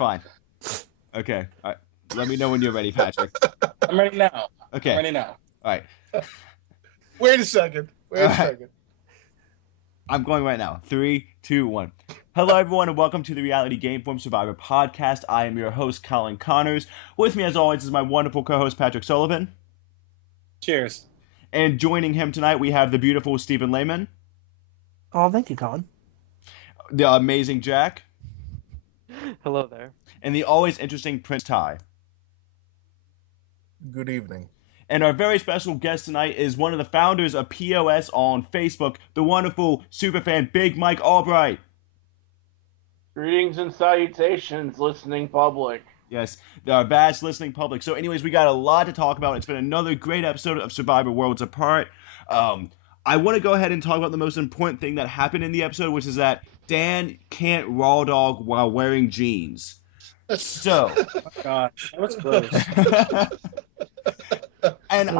Fine. Okay. All right. Let me know when you're ready, Patrick. I'm ready now. Okay. I'm ready now. All right. Wait a second. I'm going right now. 3, 2, 1. Hello, everyone, and welcome to the Reality Gameform Survivor podcast. I am your host, Colin Connors. With me, as always, is my wonderful co-host, Patrick Sullivan. Cheers. And joining him tonight, we have the beautiful Stephen Lehman. Oh, thank you, Colin. The amazing Jack. Hello there. And the always interesting Prince Ty. Good evening. And our very special guest tonight is one of the founders of POS on Facebook, the wonderful superfan Big Mike Allbright. Greetings and salutations, listening public. Yes, our vast listening public. So anyways, we got a lot to talk about. It's been another great episode of Survivor Worlds Apart. I want to go ahead and talk about the most important thing that happened in the episode, which is that Dan can't raw dog while wearing jeans. So, Oh God, that was gross. and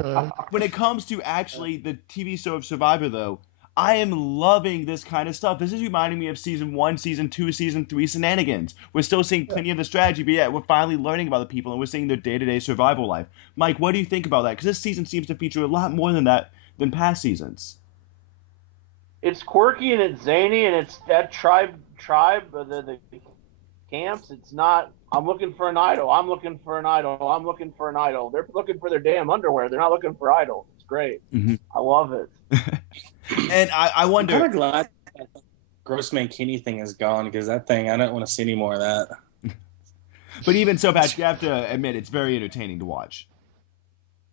when it comes to actually the TV show of Survivor, though, I am loving this kind of stuff. This is reminding me of Season 1, Season 2, Season 3 shenanigans. We're still seeing plenty of the strategy, but yeah, we're finally learning about the people, and we're seeing their day-to-day survival life. Mike, what do you think about that? Because this season seems to feature a lot more than that than past seasons. It's quirky and it's zany and it's that tribe, the camps. It's not, I'm looking for an idol. I'm looking for an idol. I'm looking for an idol. They're looking for their damn underwear. They're not looking for idols. It's great. Mm-hmm. I love it. And I wonder. I'm kind of glad that gross mankini thing is gone because that thing, I don't want to see any more of that. But even so, Patrick, you have to admit it's very entertaining to watch.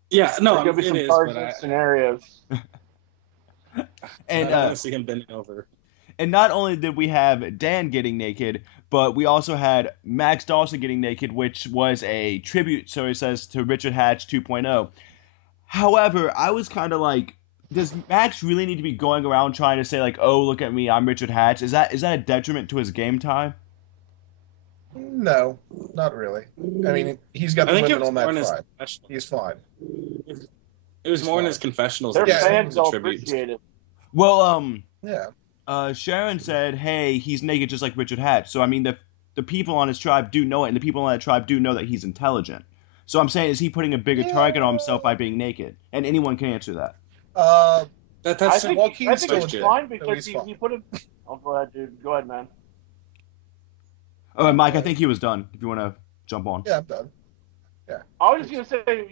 Yeah, no, There's gonna be it some is, Tarzan scenarios. And I want to see him bending over. And not only did we have Dan getting naked, but we also had Max Dawson getting naked, which was a tribute, so he says, to Richard Hatch 2.0. However, I was kind of like, does Max really need to be going around trying to say, like, oh, look at me, I'm Richard Hatch? Is that a detriment to his game time? No, not really. I mean, he's got the women on that tribe. He's fine. It was more in his confessionals. Their Yeah, fans all tributes. appreciate it. Well, Yeah. Sharon said, hey, he's naked just like Richard Hatch. So, I mean, the people on his tribe do know it, and the people on that tribe do know that he's intelligent. So I'm saying, is he putting a bigger target on himself by being naked? And anyone can answer that. That's I think it's legit. fine because he's fine. he put it. Oh, go ahead, dude. Go ahead, man. Oh, and Mike, I think he was done, if you want to jump on. Yeah, I'm done. I was just gonna say,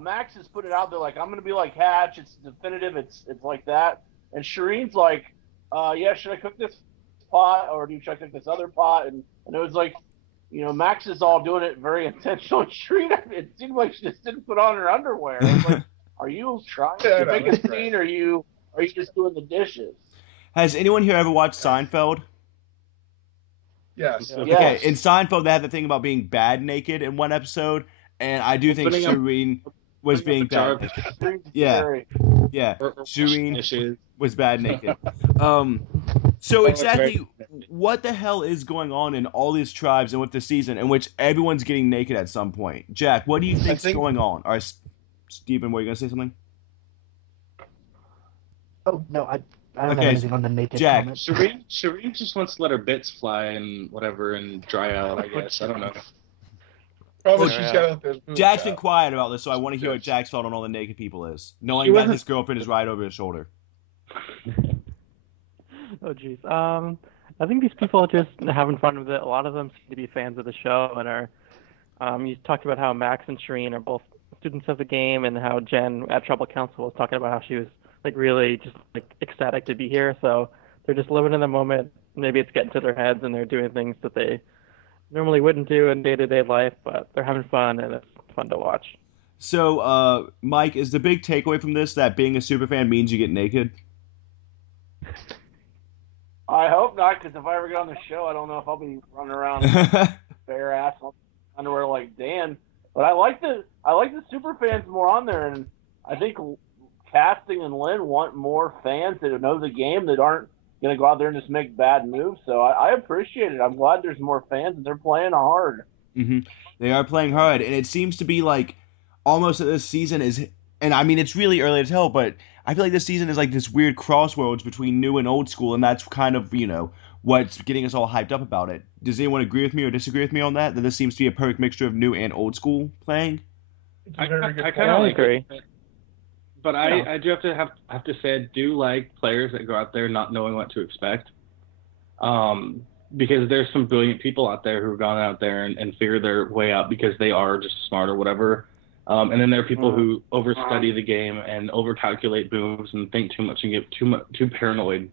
Max has put it out there like I'm gonna be like Hatch. It's definitive. It's like that. And Shireen's like, yeah, should I cook this pot or should I cook this other pot? And it was like, Max is all doing it very intentionally. Shireen, it seemed like she just didn't put on her underwear. I was like, are you trying to make a scene, or are you just doing the dishes? Has anyone here ever watched Seinfeld? Yes. Yeah. Okay, in Seinfeld, they had the thing about being bad naked in one episode, and I do think Shireen was being bad naked. Shireen's Yeah. very- Yeah, Shireen Dishes. was bad naked. So exactly what the hell is going on in all these tribes and with the season in which everyone's getting naked at some point? Jack, what do you think's going on? All right, Stephen, were you going to say something? Oh, no, I don't have anything on the naked Jack. comment. Shireen just wants to let her bits fly and whatever and dry out, I guess. I don't know. Probably Well, she's got to let those boobs Jack's been out. quiet about this, so I want to hear what Jack's thought on all the naked people is, knowing that his girlfriend is right over his shoulder. Oh, jeez. I think these people are just having fun with it. A lot of them seem to be fans of the show and are. You talked about how Max and Shireen are both students of the game, and how Jen at Trouble Council was talking about how she was like really just like ecstatic to be here. So they're just living in the moment. Maybe it's getting to their heads, and they're doing things that they normally wouldn't do in day-to-day life, but they're having fun, and it's fun to watch. So, Mike, is the big takeaway from this that being a superfan means you get naked? I hope not, because if I ever get on the show, I don't know if I'll be running around bare ass underwear like Dan. But I like the super fans more on there, and I think Casting and Lynn want more fans that know the game that aren't going to go out there and just make bad moves. So I appreciate it. I'm glad there's more fans and they're playing hard. Mm-hmm. They are playing hard, and it seems to be like almost that this season is, and I mean it's really early to tell, but I feel like this season is like this weird crossroads between new and old school, and that's kind of what's getting us all hyped up about it. Does anyone agree with me or disagree with me on that? That this seems to be a perfect mixture of new and old school playing? I kind of agree. But I do have to say I do like players that go out there not knowing what to expect. Because there's some brilliant people out there who have gone out there and figured their way out because they are just smart or whatever. And then there are people who overstudy the game and overcalculate moves and think too much and get too paranoid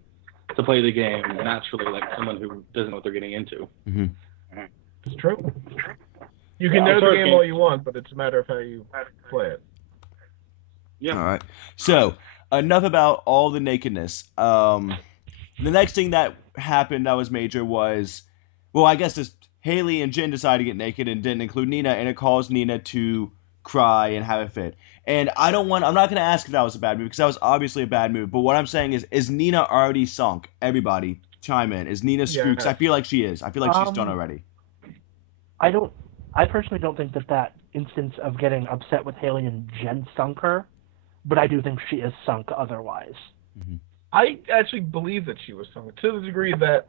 to play the game naturally, like someone who doesn't know what they're getting into. Mm-hmm. It's true. You can know the game all you want, but it's a matter of how you play it. Yeah. All right. So enough about all the nakedness. The next thing that happened that was major was, well, I guess this Haley and Jen decided to get naked and didn't include Nina, and it caused Nina to cry and have a fit. And I'm not going to ask if that was a bad move, because that was obviously a bad move. But what I'm saying is Nina already sunk? Everybody, chime in. Is Nina screwed? Because I feel like she is. I feel like she's done already. I personally don't think that instance of getting upset with Haley and Jen sunk her, but I do think she is sunk otherwise. Mm-hmm. I actually believe that she was sunk to the degree that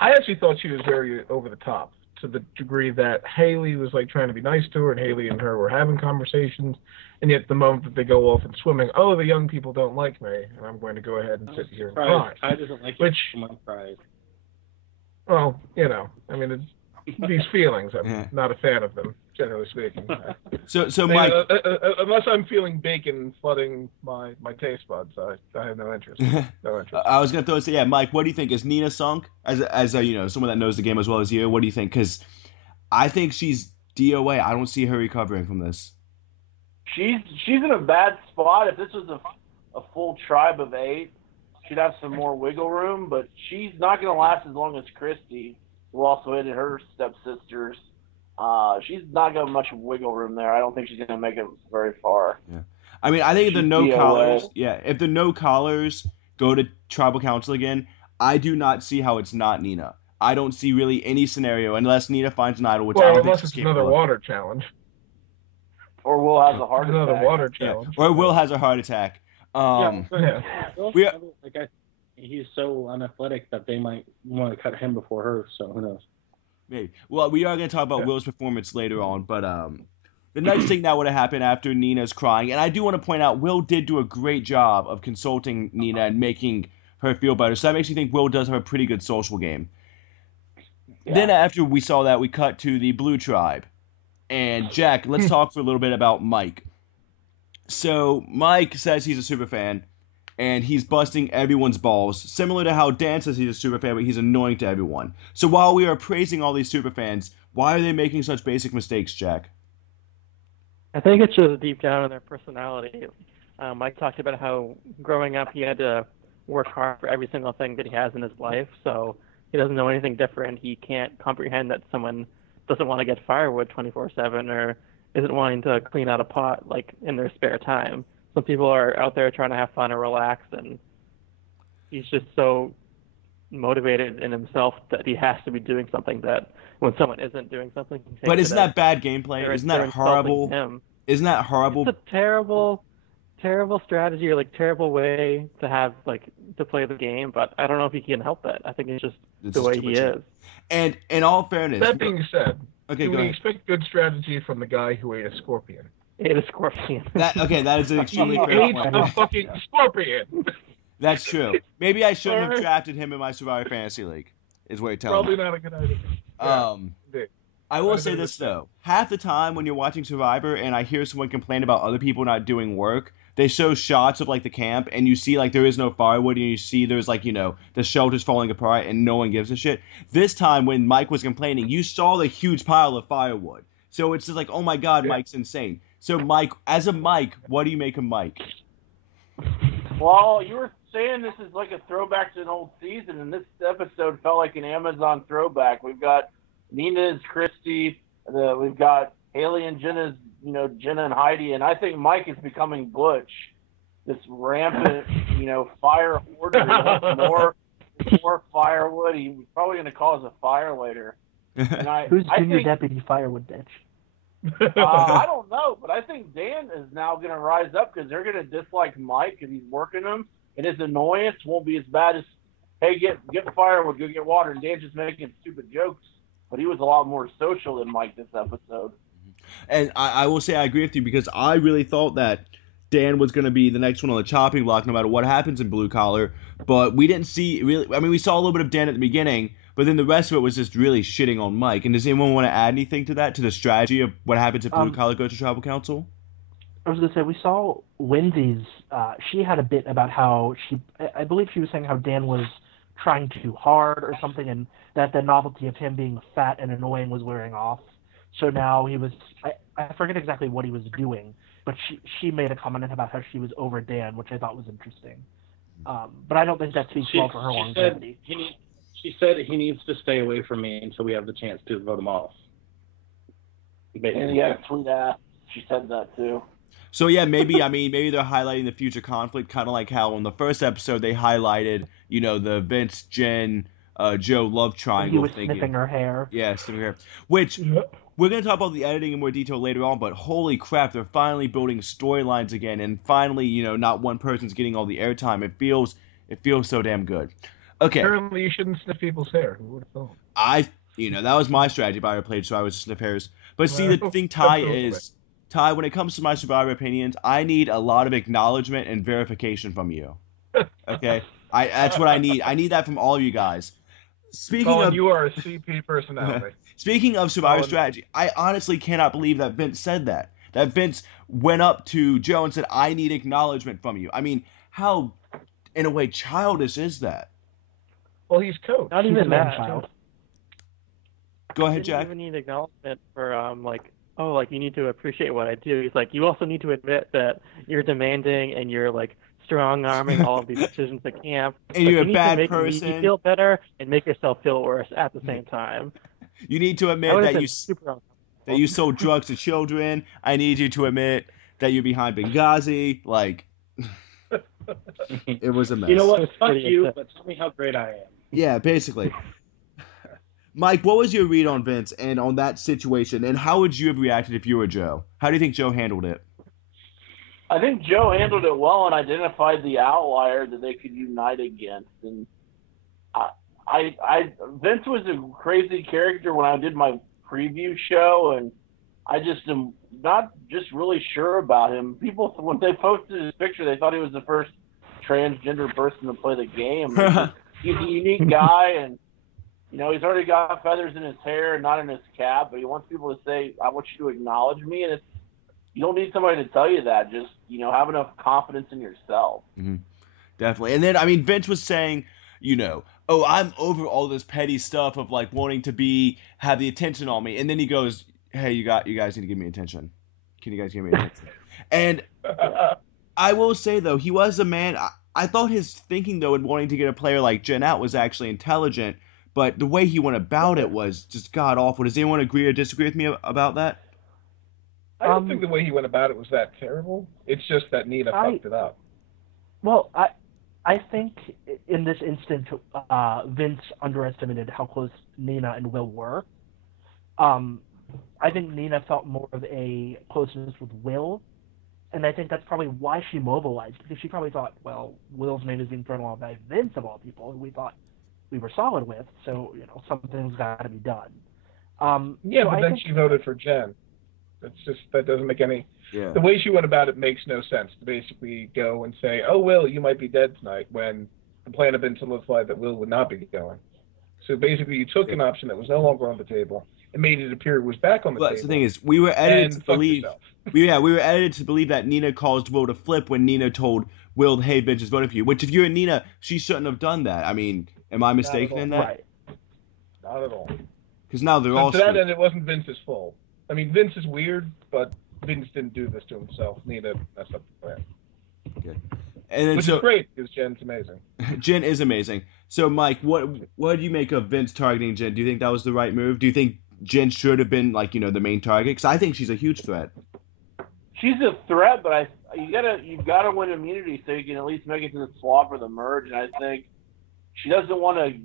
I actually thought she was very over the top, to the degree that Haley was like trying to be nice to her, and Haley and her were having conversations, and yet the moment that they go off and swimming, oh, the young people don't like me, and I'm going to go ahead and sit here and cry. Ty doesn't like it. Someone cries. Well, I mean, it's these feelings. I'm not a fan of them, generally speaking. So Mike, unless I'm feeling bacon flooding my taste buds, I have no interest. No interest. I was gonna throw it. Yeah, Mike, what do you think? Is Nina sunk? As someone that knows the game as well as you, what do you think? Because I think she's DOA. I don't see her recovering from this. She's in a bad spot. If this was a full tribe of 8, she'd have some more wiggle room, but she's not going to last as long as Christy, who also hated her stepsisters. She's not got much wiggle room there. I don't think she's going to make it very far. Yeah, I mean, I think if the no collars go to tribal council again, I do not see how it's not Nina. I don't see really any scenario unless Nina finds an idol, which I don't think unless it's another water challenge. Or Will has a heart attack. Another water challenge. Yeah. Or Will has a heart attack. He's so unathletic that they might want to cut him before her, so who knows? Maybe. Well, we are going to talk about Will's performance later on, but the next thing that would have happened after Nina's crying, and I do want to point out, Will did do a great job of consulting Nina and making her feel better, so that makes me think Will does have a pretty good social game. Yeah. Then after we saw that, we cut to the Blue Tribe. And Jack, let's talk for a little bit about Mike. So Mike says he's a super fan, and he's busting everyone's balls, similar to how Dan says he's a super fan, but he's annoying to everyone. So while we are praising all these super fans, why are they making such basic mistakes, Jack? I think it's just deep down in their personality. Mike talked about how growing up he had to work hard for every single thing that he has in his life, so he doesn't know anything different. He can't comprehend that someone doesn't want to get firewood 24/7 or isn't wanting to clean out a pot like in their spare time. Some people are out there trying to have fun and relax, and he's just so motivated in himself that he has to be doing something that when someone isn't doing something, he takes but isn't that bad gameplay? Isn't that horrible? Isn't that horrible? It's a terrible strategy or like terrible way to have to play the game, but I don't know if he can help it. I think it's just the way he is. And in all fairness, that being said, do we expect good strategy from the guy who ate a scorpion? Ate a scorpion. That is an extremely fair point. Ate a fucking scorpion. That's true. Maybe I shouldn't have drafted him in my Survivor Fantasy League. Is what you're telling me. Probably not a good idea. I will say this though: half the time when you're watching Survivor and I hear someone complain about other people not doing work, they show shots of the camp and you see there is no firewood and you see there's the shelter's falling apart and no one gives a shit. This time when Mike was complaining, you saw the huge pile of firewood. So it's just oh my god, Mike's insane. So Mike, as a Mike, what do you make of Mike? Well, you were saying this is like a throwback to an old season, and this episode felt like an Amazon throwback. We've got Nina's Christy, we've got Haley and Jenna's, Jenna and Heidi, and I think Mike is becoming Butch. This rampant, fire hoarder. More firewood. He's probably going to cause a fire later. And Who's junior deputy firewood bitch? I don't know, but I think Dan is now going to rise up because they're going to dislike Mike because he's working them, and his annoyance won't be as bad as hey, get firewood, go get water, and Dan's just making stupid jokes. But he was a lot more social than Mike this episode. And I will say I agree with you because I really thought that Dan was going to be the next one on the chopping block no matter what happens in Blue Collar. But we didn't see really. I mean, we saw a little bit of Dan at the beginning, but then the rest of it was just really shitting on Mike. And does anyone want to add anything to that, to the strategy of what happens if Blue Collar goes to tribal council? I was going to say, we saw Lindsay's, she had a bit about how I believe she was saying how Dan was trying too hard or something, and that the novelty of him being fat and annoying was wearing off. So now he was, I forget exactly what he was doing, but she made a comment about how she was over Dan, which I thought was interesting. But I don't think that speaks well for her longevity. She said he needs to stay away from me until we have the chance to vote him off. Basically. And yeah, tweet ass. She said that too. So yeah, maybe they're highlighting the future conflict, kind of like how in the first episode they highlighted, the Vince, Jen, Joe love triangle. He was sniffing her hair. Yeah, sniffing her hair. Which we're gonna talk about the editing in more detail later on, but holy crap, they're finally building storylines again, and finally, not one person's getting all the airtime. It feels so damn good. Okay. Apparently, you shouldn't sniff people's hair. Who would have thought? That was my strategy if I ever played, so I would sniff hairs. But see, the thing, Ty, when it comes to my Survivor opinions, I need a lot of acknowledgement and verification from you. Okay? That's what I need. I need that from all you guys. Colin, you are a CP personality. Speaking of Survivor strategy, I honestly cannot believe that Vince said that. That Vince went up to Joe and said, I need acknowledgement from you. I mean, how, in a way, childish is that? Well, he's coach. Not even that. Child. Go ahead, Jack. You don't even need acknowledgement for, you need to appreciate what I do. He's like, you also need to admit that you're demanding and you're, strong-arming all of these decisions at camp. And you're a bad person. You need to make me feel better and make yourself feel worse at the same time. You need to admit that you sold drugs to children. I need you to admit that you're behind Benghazi. It was a mess. You know what? Fuck you, but tell me how great I am. Yeah, basically. Mike, what was your read on Vince and on that situation, and how would you have reacted if you were Joe? How do you think Joe handled it? I think Joe handled it well and identified the outlier that they could unite against. And Vince was a crazy character when I did my preview show, and I just am not just really sure about him. People, when they posted his picture, they thought he was the first transgender person to play the game. He's a unique guy, and he's already got feathers in his hair and not in his cap, but he wants people to say, I want you to acknowledge me. And you don't need somebody to tell you that. Just, have enough confidence in yourself. Mm-hmm. Definitely. And then, Vince was saying, I'm over all this petty stuff of, wanting to have the attention on me. And then he goes, hey, you guys need to give me attention. Can you guys give me attention? And I will say, though, he was a man. I thought his thinking, though, in wanting to get a player like Jen out was actually intelligent. But the way he went about it was just god-awful. Does anyone agree or disagree with me about that? I don't think the way he went about it was that terrible. It's just that Nina fucked it up. Well, I think in this instance, Vince underestimated how close Nina and Will were. I think Nina felt more of a closeness with Will, and I think that's probably why she mobilized, because she probably thought, well, Will's name is being thrown around by Vince of all people, who we thought we were solid with, so, something's got to be done. But then she voted for Jen. That doesn't make any... Yeah. The way she went about it makes no sense, to basically go and say, oh, Will, you might be dead tonight, when the plan had been solidified that Will would not be going. So basically you took an option that was no longer on the table and made it appear it was back on the table. That's the thing is, we were edited to believe... we were edited to believe that Nina caused Will to flip when Nina told Will, hey, Vince is voting for you. Which, if you're Nina, she shouldn't have done that. I mean, am I mistaken in that? Right. Not at all. Because now they're all... To that end, it wasn't Vince's fault. I mean, Vince is weird, but Vince didn't do this to himself. Nina messed up the plan. Okay. And then, which is great, because Jen's amazing. Jen is amazing. So, Mike, what do you make of Vince targeting Jen? Do you think that was the right move? Do you think Jen should have been, the main target? Because I think she's a huge threat. She's a threat, but you've gotta win immunity so you can at least make it to the swap or the merge. And I think she doesn't want to,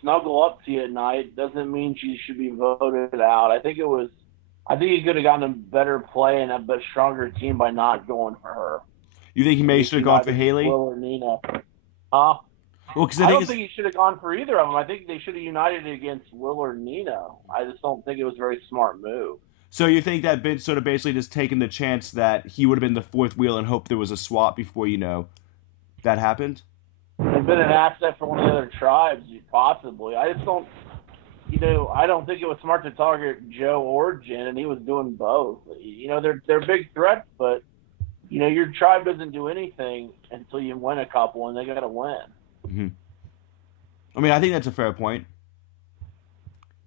snuggle up to you at night. Doesn't mean she should be voted out. I think he could have gotten a better play and a bit stronger team by not going for her. You think he should have gone for Haley? Will or Nina? Huh? Well, because I don't think he should have gone for either of them. I think they should have united against Will or Nina. I just don't think it was a very smart move. So you think that Vince sort of basically just taken the chance that he would have been the fourth wheel and hoped there was a swap before, that happened? They've been an asset for one of the other tribes, possibly. I just don't, I don't think it was smart to target Joe or Jen, and he was doing both. They're big threats, but, your tribe doesn't do anything until you win a couple, and they got to win. Mm-hmm. I mean, I think that's a fair point.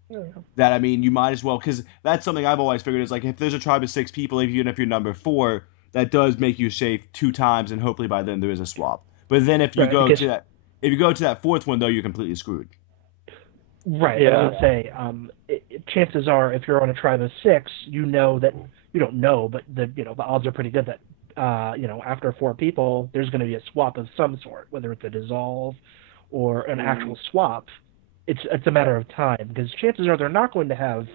Yeah. That, you might as well, because that's something I've always figured is, like, if there's a tribe of 6 people, even if you're number 4, that does make you safe 2 times, and hopefully by then there is a swap. But then if you go to that 4th one, though, you're completely screwed. Right. Yeah. I would say, chances are, if you're on a tribe of 6, you don't know, but the odds are pretty good that after 4 people, there's going to be a swap of some sort, whether it's a dissolve or an actual swap. It's a matter of time, because chances are they're not going to have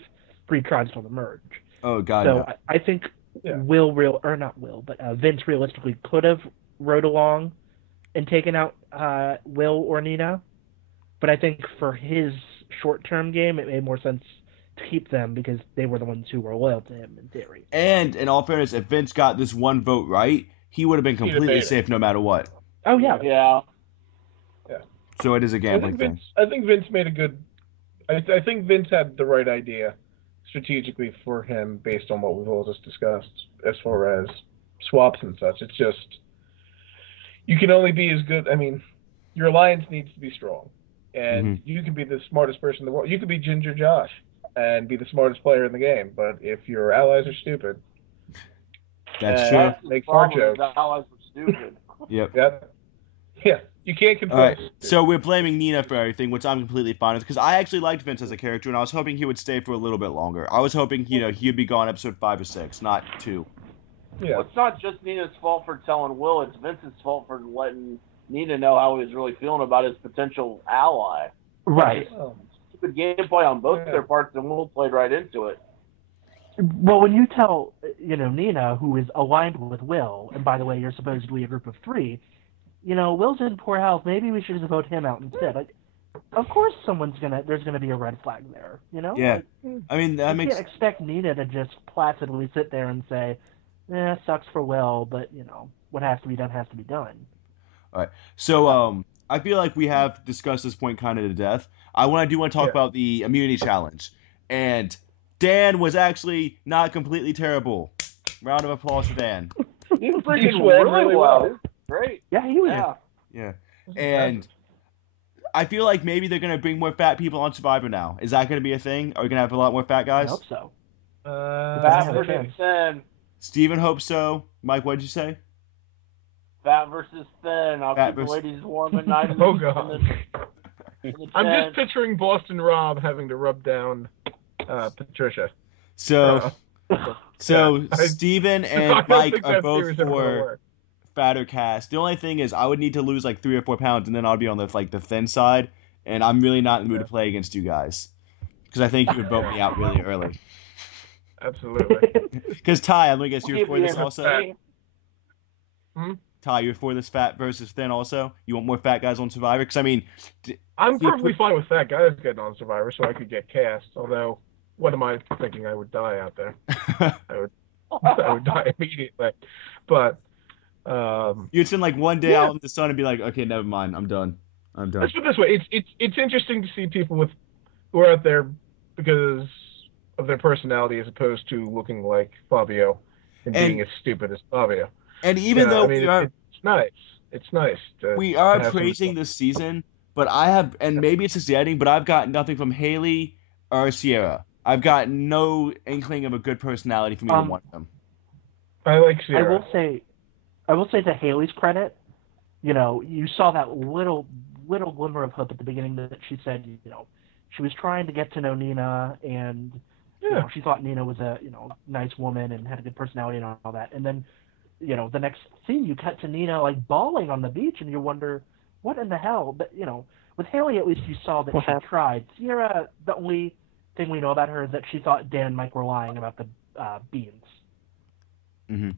3 tribes till the merge. Oh God. So no. I think Vince realistically could have rode along and taken out Will or Nina, but I think for his short-term game, it made more sense to keep them because they were the ones who were loyal to him in theory. And in all fairness, if Vince got this one vote right, he would have been completely safe no matter what. Oh yeah. Yeah. So it is a gambling thing. I think Vince made a good. I think Vince had the right idea strategically for him based on what we've all just discussed as far as swaps and such. It's just you can only be as good. Your alliance needs to be strong, and you can be the smartest person in the world. You could be Ginger Josh and be the smartest player in the game, but if your allies are stupid, that's true. Make fart jokes. Allies were stupid. Yep. Yeah. You can't control. All right, so we're blaming Nina for everything, which I'm completely fine with, because I actually liked Vince as a character, and I was hoping he would stay for a little bit longer. I was hoping, he'd be gone episode 5 or 6, not 2. Yeah. Well, it's not just Nina's fault for telling Will; it's Vince's fault for letting Nina know how he was really feeling about his potential ally. Right. Stupid gameplay on both their parts, and Will played right into it. Well, when you tell Nina, who is aligned with Will, and by the way, you're supposedly a group of 3. Will's in poor health. Maybe we should just vote him out instead. Of course, there's gonna be a red flag there. Yeah. That you makes. can't expect Nina to just placidly sit there and say, sucks for Will, but what has to be done has to be done. All right. So I feel like we have discussed this point kind of to death. I do want to talk about the immunity challenge, and Dan was actually not completely terrible. Round of applause for Dan. He was freaking really well. Great. Yeah, he was. Yeah. And I feel like maybe they're going to bring more fat people on Survivor now. Is that going to be a thing? Are we going to have a lot more fat guys? I hope so. Fat versus thin. Steven hopes so. Mike, what did you say? Fat versus thin. I'll keep the ladies warm at night. Oh, God. I'm just picturing Boston Rob having to rub down Patricia. So Steven and Mike are both for fatter cast. The only thing is I would need to lose like 3 or 4 pounds, and then I'll be on the thin side, and I'm really not in the mood to play against you guys because I think you would vote me out really early. Absolutely. Because Ty, I'm gonna guess you're for this also. Ty, you're for this fat versus thin also? You want more fat guys on Survivor? Because I'm perfectly fine with fat guys getting on Survivor, so I could get cast. Although, what am I thinking? I would die out there. I would die immediately. But you'd spend like one day out in the sun and be like, okay, never mind, I'm done. Let's put it this way: it's interesting to see people who are out there because of their personality, as opposed to looking like Fabio and being as stupid as Fabio. And even though it's nice. It's nice. We are praising this season, but and maybe it's just the editing, but I've got nothing from Haley or Sierra. I've got no inkling of a good personality from either one of them. I like Sierra. I will say to Haley's credit, you saw that little glimmer of hope at the beginning that she said, she was trying to get to know Nina, and she thought Nina was a nice woman and had a good personality and all that. And then, the next scene you cut to Nina like bawling on the beach, and you wonder what in the hell. But with Haley at least you saw that she tried. Sierra, the only thing we know about her is that she thought Dan and Mike were lying about the beans. Mm-hmm.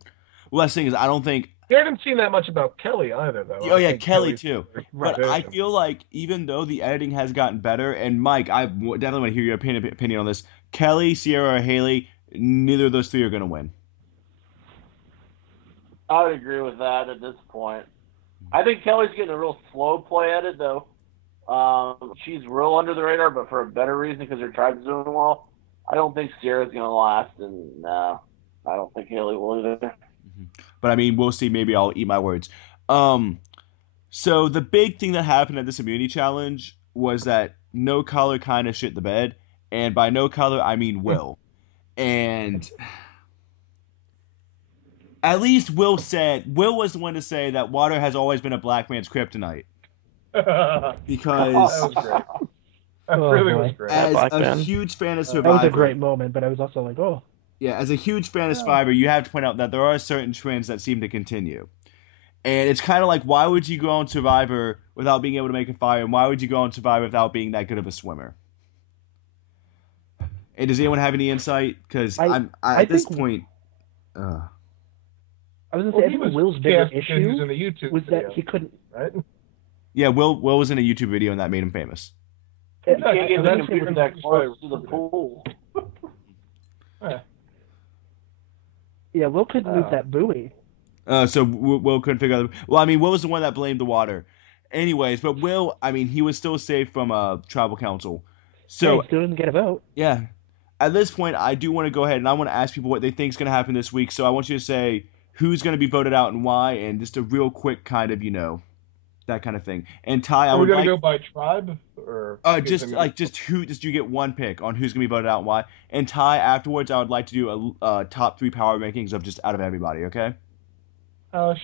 Well, that's the thing is, I don't think You haven't seen that much about Kelly either, though. Oh, I yeah, think Kelly, Kelly's too. very But I transition. feel like even though the editing has gotten better, and Mike, I definitely want to hear your opinion on this. Kelly, Sierra, or Haley, neither of those three are going to win. I would agree with that at this point. I think Kelly's getting a real slow play at it, though. She's real under the radar, but for a better reason because her tribe's doing well. I don't think Sierra's going to last, and no, I don't think Haley will either. But I mean, we'll see. Maybe I'll eat my words. So the big thing that happened at this immunity challenge was that No Color kind of shit the bed, and by No Color I mean Will. And at least Will was the one to say that water has always been a black man's kryptonite. Because That was great. That Oh, really boy. was great. as Black a man. huge fan of That Survivor, was a great moment, but I was also like, oh. yeah, as a huge fan of Survivor, you have to point out that there are certain trends that seem to continue. And it's kind of like, why would you go on Survivor without being able to make a fire? And why would you go on Survivor without being that good of a swimmer? And does anyone have any insight? Because I at this think- point, I was going to Well, say, I he think was Will's bigger cast because he was issue in the YouTube was video, that he couldn't. right? yeah, Will was in a YouTube video and that made him famous. You can't get the That's computer what that he close was to the doing. pool. Yeah, Will couldn't move that buoy. So Will couldn't figure out. Well, I mean, Will was the one that blamed the water. Anyways, but Will, I mean, he was still safe from tribal council. So Yeah, he still didn't get a vote. yeah, at this point, I do want to go ahead and I want to ask people what they think is going to happen this week. So I want you to say who's going to be voted out and why, and just a real quick kind of, that kind of thing. And Ty, I Are we would gonna like go by tribe or just you get one pick on who's going to be voted out and why. And Ty, afterwards, I would like to do a top 3 power rankings of just out of everybody. Okay.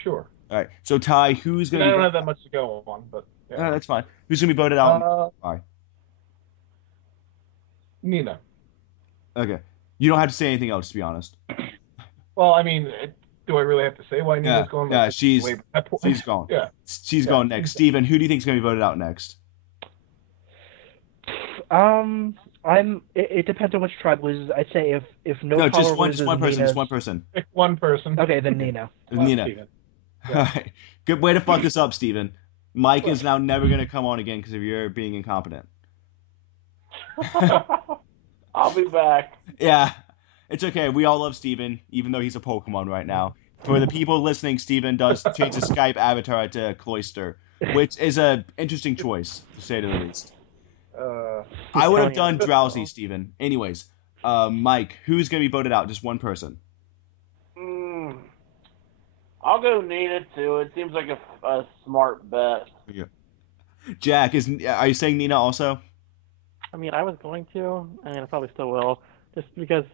Sure. All right. So Ty, who's going I to? don't have that much to go on, but yeah. That's fine. Who's going to be voted out? Why? Nina. Okay. You don't have to say anything else, to be honest. Well, I mean, do I really have to say why Nina's going? Yeah, she's She's gone. Yeah. She's going next. Steven, who do you think is going to be voted out next? It depends on which tribe loses. I'd say if no just color one loses, person. Nina's- Just one person. Pick one person. Okay, then Nina. Nina. Steven. All right. Good way to fuck this up, Steven. Mike is now never going to come on again because of your being incompetent. I'll be back. Yeah, it's okay. We all love Steven, even though he's a Pokemon right now. For the people listening, Steven does change his Skype avatar to Cloyster, which is an interesting choice, to say the least. I would have done Drowsy, Steven. Anyways, Mike, who's going to be voted out? Just one person. I'll go Nina, too. It seems like a smart bet. Yeah. Jack, are you saying Nina also? I mean, I was going to, and I probably still will, just because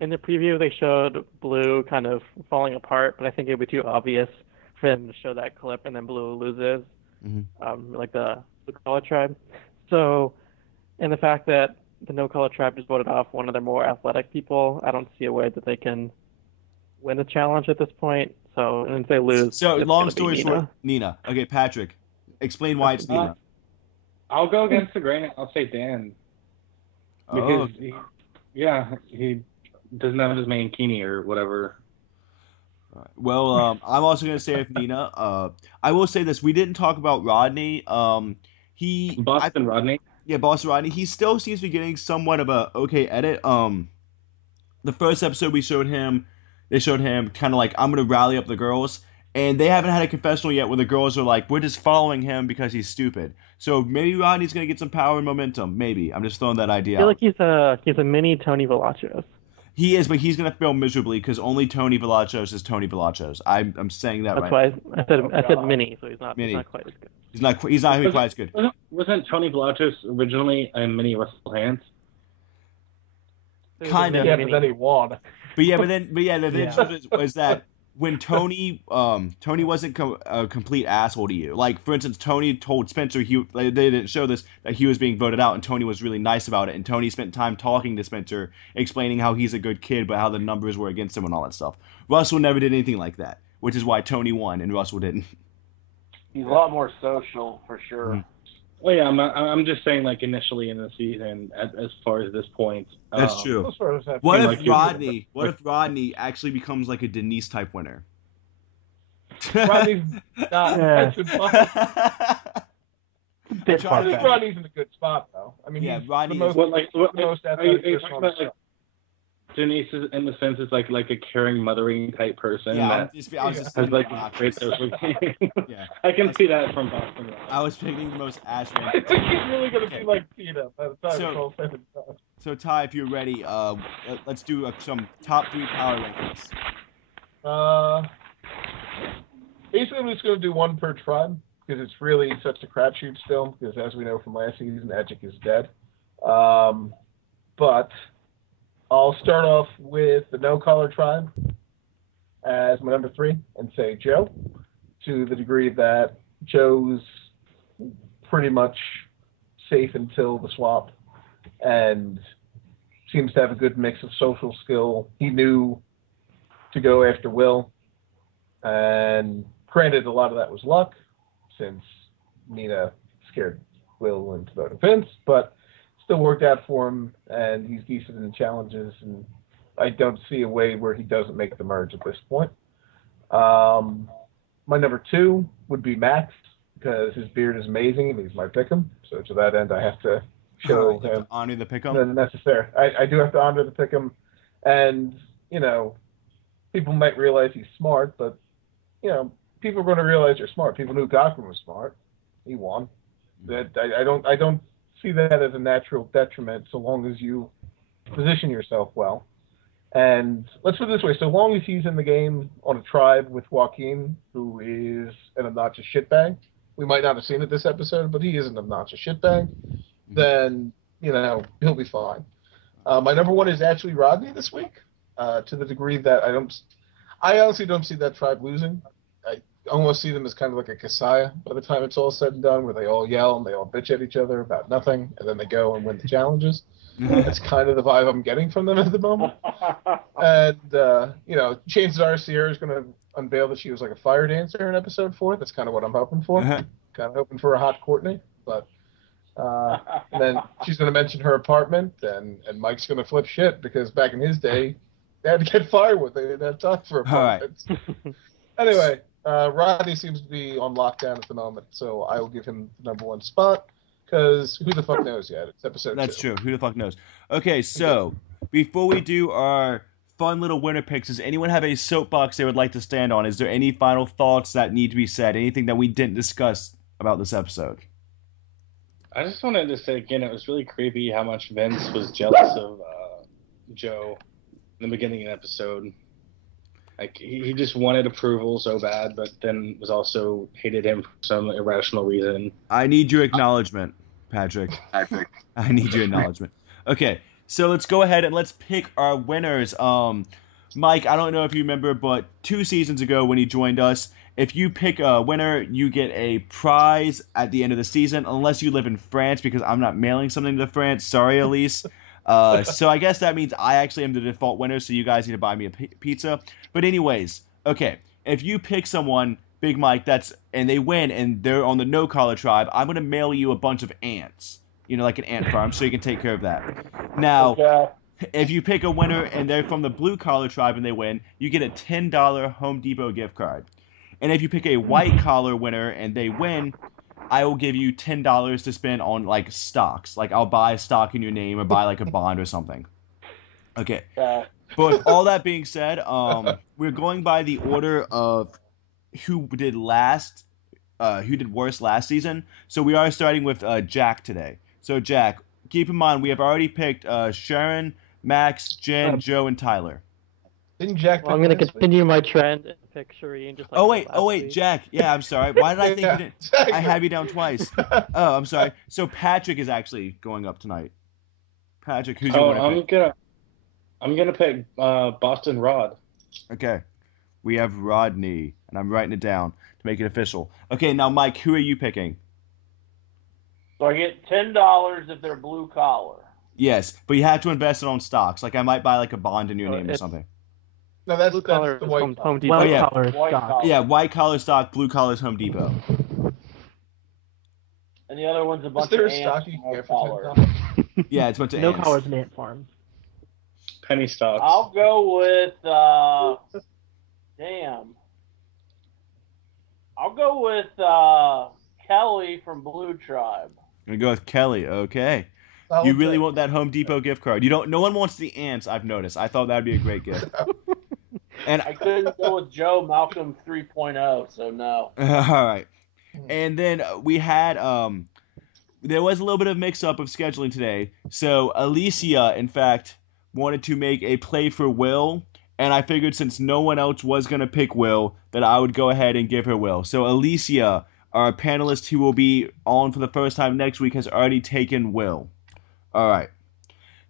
in the preview they showed Blue kind of falling apart, but I think it would be too obvious for them to show that clip and then Blue loses, like the color tribe. So, and the fact that the no color tribe just voted off one of their more athletic people, I don't see a way that they can win the challenge at this point. So, and if they lose, So, it's long gonna be story Nina. short, Nina. Okay, Patrick, explain why it's Nina. I'll go against the grain. I'll say Dan. Because he doesn't have his mankini or whatever. Well, I'm also going to say with Nina. I will say this: we didn't talk about Rodney. Boston Rodney. Yeah, Boston Rodney. He still seems to be getting somewhat of a okay edit. The first episode they showed him kind of like, I'm going to rally up the girls. And they haven't had a confessional yet where the girls are like, we're just following him because he's stupid. So maybe Rodney's going to get some power and momentum. Maybe. I'm just throwing that idea I feel out. like he's a mini Tony Velachos. He is, but he's going to fail miserably because only Tony Velachos is Tony Velachos. I'm saying that That's right. why I said mini, so he's not quite as good. He's not going to be quite as good. Wasn't Tony Velachos originally a mini Russell Hands? Kind of. Yeah, but then he won. The thing was that when Tony wasn't a complete asshole to you. Like, for instance, Tony told Spencer they didn't show this, that he was being voted out, and Tony was really nice about it. And Tony spent time talking to Spencer, explaining how he's a good kid, but how the numbers were against him and all that stuff. Russell never did anything like that, which is why Tony won and Russell didn't. He's a lot more social, for sure. Mm-hmm. Well, yeah, I'm just saying, like, initially in the season, as far as this point. That's true. What if Rodney actually becomes like a Denise type winner? Rodney's not. Yeah. That's impossible. Bit I'm trying I to think Rodney's in a good spot, though. I mean, yeah, he's Rodney the most, What like what the most are you athletic talking person on the about? Like show. Denise is in the sense is like a caring, mothering type person Yeah, that I was just has thinking like obnoxious. great social game. Yeah. I can see that from Boston. I was picking the most Ash I think he's really going to Okay. be like Tina by the time So- it's all said and done. So Ty, if you're ready, let's do some top 3 power rankings. Basically, I'm just going to do one per tribe because it's really such a crapshoot still. Because as we know from last season, Edgic is dead. But I'll start off with the No Collar tribe as my number 3 and say Joe, to the degree that Joe's pretty much safe until the swap and seems to have a good mix of social skill. He knew to go after Will, and granted, a lot of that was luck, since Nina scared Will into voting Vince, but still worked out for him, and he's decent in challenges, and I don't see a way where he doesn't make the merge at this point. My number 2 would be Max, because his beard is amazing, and he's my pick'em, so to that end, I have to show You have him to honor the pick'em. the necessary. I do have to honor the pick'em, and, you know, people might realize he's smart, but, you know, people are going to realize you're smart. People knew Cochran was smart. He won. That I don't see that as a natural detriment so long as you position yourself well. And let's put it this way, so long as he's in the game on a tribe with Joaquin, who is an obnoxious shitbag, we might not have seen it this episode, but he is an obnoxious shitbag, then, you know, he'll be fine. My number 1 is actually Rodney this week, to the degree that I honestly don't see that tribe losing. I almost see them as kind of like a Kasaya by the time it's all said and done, where they all yell and they all bitch at each other about nothing, and then they go and win the challenges. That's kind of the vibe I'm getting from them at the moment. And, you know, chances are Sierra's going to unveil that she was like a fire dancer in episode 4. That's kind of what I'm hoping for. Kind of hoping for a hot Courtney. But and then she's going to mention her apartment, and Mike's going to flip shit because back in his day, they had to get firewood. They didn't have time for apartments. Right. Anyway, Rodney seems to be on lockdown at the moment, so I will give him the number 1 spot. Because who the fuck knows yet? It's episode 2. That's true. Who the fuck knows? Okay, so before we do our fun little winner picks, does anyone have a soapbox they would like to stand on? Is there any final thoughts that need to be said? Anything that we didn't discuss about this episode? I just wanted to say again, it was really creepy how much Vince was jealous of Joe in the beginning of the episode. Like he just wanted approval so bad, but then was also hated him for some irrational reason. I need your acknowledgement, Patrick. I need your acknowledgement. Okay, so let's go ahead and let's pick our winners. Mike, I don't know if you remember, but 2 seasons ago when he joined us, if you pick a winner, you get a prize at the end of the season, unless you live in France, because I'm not mailing something to France. Sorry, Elise. So I guess that means I actually am the default winner, so you guys need to buy me a pizza. But anyways, okay, if you pick someone, Big Mike, and they win, and they're on the no-collar tribe, I'm going to mail you a bunch of ants, you know, like an ant farm, so you can take care of that. Now, if you pick a winner, and they're from the blue-collar tribe, and they win, you get a $10 Home Depot gift card. And if you pick a white-collar winner, and they win, I will give you $10 to spend on, like, stocks. Like, I'll buy a stock in your name or buy, like, a bond or something. Okay. But with all that being said, we're going by the order of who did worst last season. So we are starting with Jack today. So, Jack, keep in mind, we have already picked Sharon, Max, Jen, Joe, and Tyler. Didn't Jack? Well, I'm going to continue my trend and pick Shireen. Just like oh wait, Jack. Yeah, I'm sorry. Why did I think you didn't? Exactly. I have you down twice. Oh, I'm sorry. So Patrick is actually going up tonight. Patrick, who's your winner? I'm gonna pick Boston Rod. Okay, we have Rodney, and I'm writing it down to make it official. Okay, now Mike, who are you picking? So I get $10 if they're blue collar. Yes, but you have to invest it on stocks. Like I might buy like a bond in your name or something. No, that's blue collar the white Home Depot. White yeah. collar stock. Yeah, white collar stock, blue collar is Home Depot. And the other one's a bunch Is there of a ants. stock you can No get for collar. $10? Yeah, it's a bunch of No ants. collar's an ant farm. Penny stocks. I'll go with damn. I'll go with Kelly from Blue Tribe. I'm gonna go with Kelly. Okay. I'll You really take want that Home Depot gift card? You don't. No one wants the ants. I've noticed. I thought that'd be a great gift. And I couldn't go with Joe Malcolm 3.0, so no. all right. And then we had there was a little bit of mix up of scheduling today. So Alicia, in fact, wanted to make a play for Will, and I figured since no one else was gonna pick Will, that I would go ahead and give her Will. So Alicia, our panelist who will be on for the first time next week, has already taken Will. All right.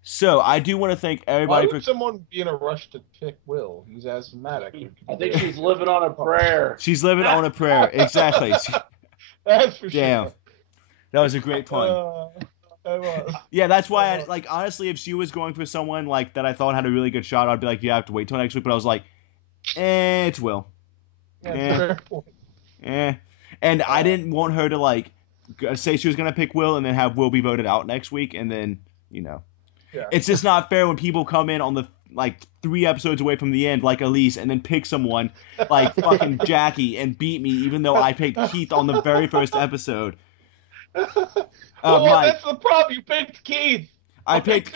So I do want to thank Why everybody would for. someone be in a rush to pick Will? He's asthmatic. I think she's living on a prayer. She's living on a prayer. Exactly. That's for Damn. sure. That was a great pun. That was. Yeah, that's why I like honestly, if she was going for someone like that I thought had a really good shot, I'd be like, yeah, I have to wait till next week. But I was like, it's Will. Yeah, fair point. And I didn't want her to like say she was gonna pick Will and then have Will be voted out next week, and then Yeah. it's just not fair when people come in on the like 3 episodes away from the end, like Elise, and then pick someone like fucking Jackie and beat me, even though I picked Keith on the very first episode. Well, Mike, that's the problem. You picked Keith. I picked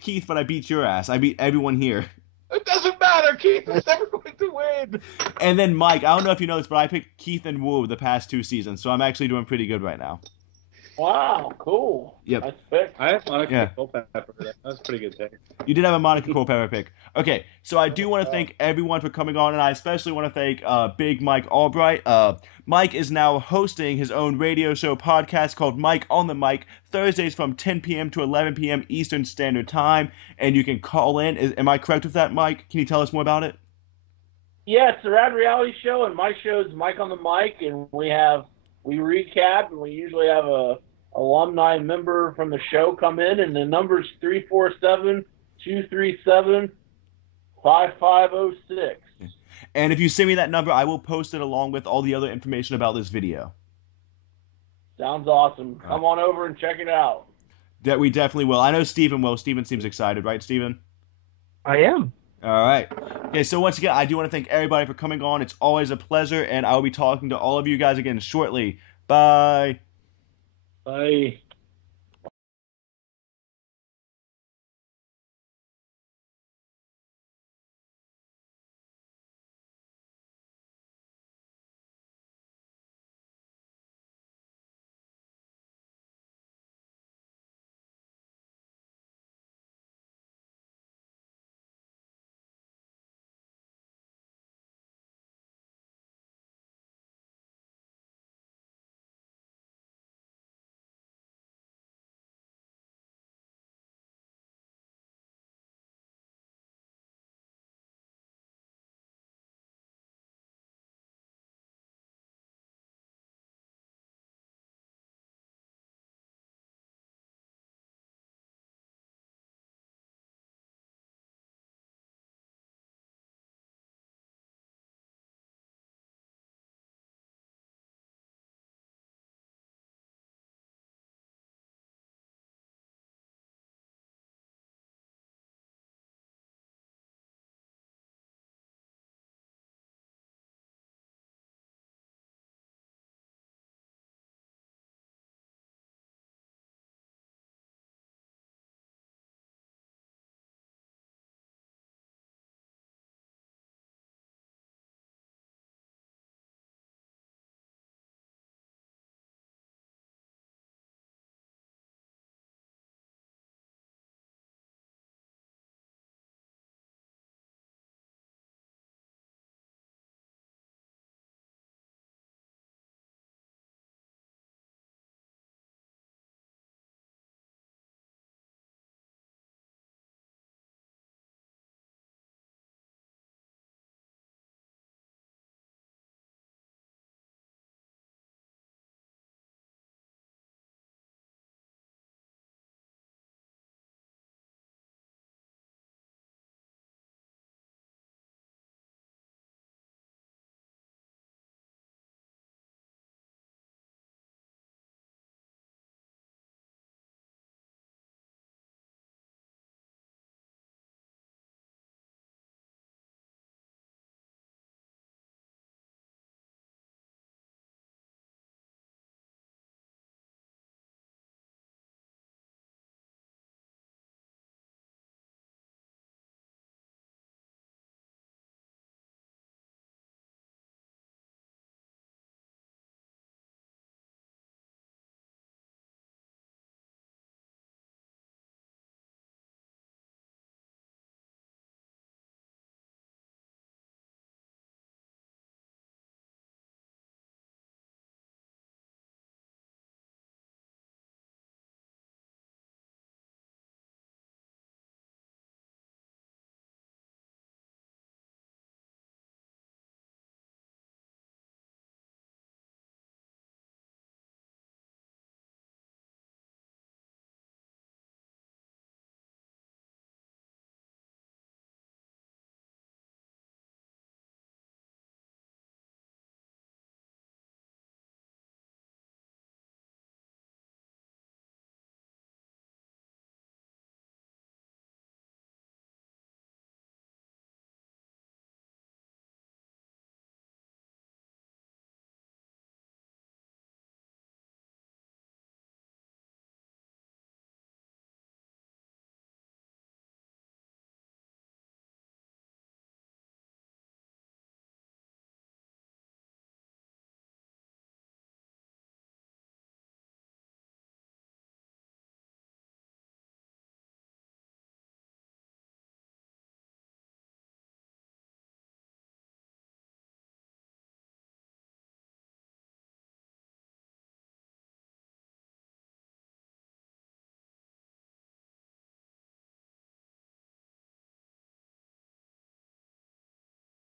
Keith, but I beat your ass. I beat everyone here. It doesn't matter. Keith is never going to win. And then Mike, I don't know if you know this, but I picked Keith and Wu the past 2 seasons, so I'm actually doing pretty good right now. Wow, cool. Yep. Nice pick. I have Monica Yeah. Culpepper. That's a pretty good pick. You did have a Monica Culpepper pick. Okay, so I do want to thank everyone for coming on, and I especially want to thank Big Mike Allbright. Mike is now hosting his own radio show podcast called Mike on the Mic, Thursdays from 10 p.m. to 11 p.m. Eastern Standard Time, and you can call in. Am I correct with that, Mike? Can you tell us more about it? Yeah, it's a rad reality show, and my show is Mike on the Mic, and we recap, and we usually have a alumni member from the show come in, and the number's 347-237-5506. And if you send me that number, I will post it along with all the other information about this video. Sounds awesome. Come on over and check it out. That we definitely will. I know Steven will. Steven seems excited, right, Steven? I am. All right. Okay, so once again, I do want to thank everybody for coming on. It's always a pleasure, and I will be talking to all of you guys again shortly. Bye. Bye.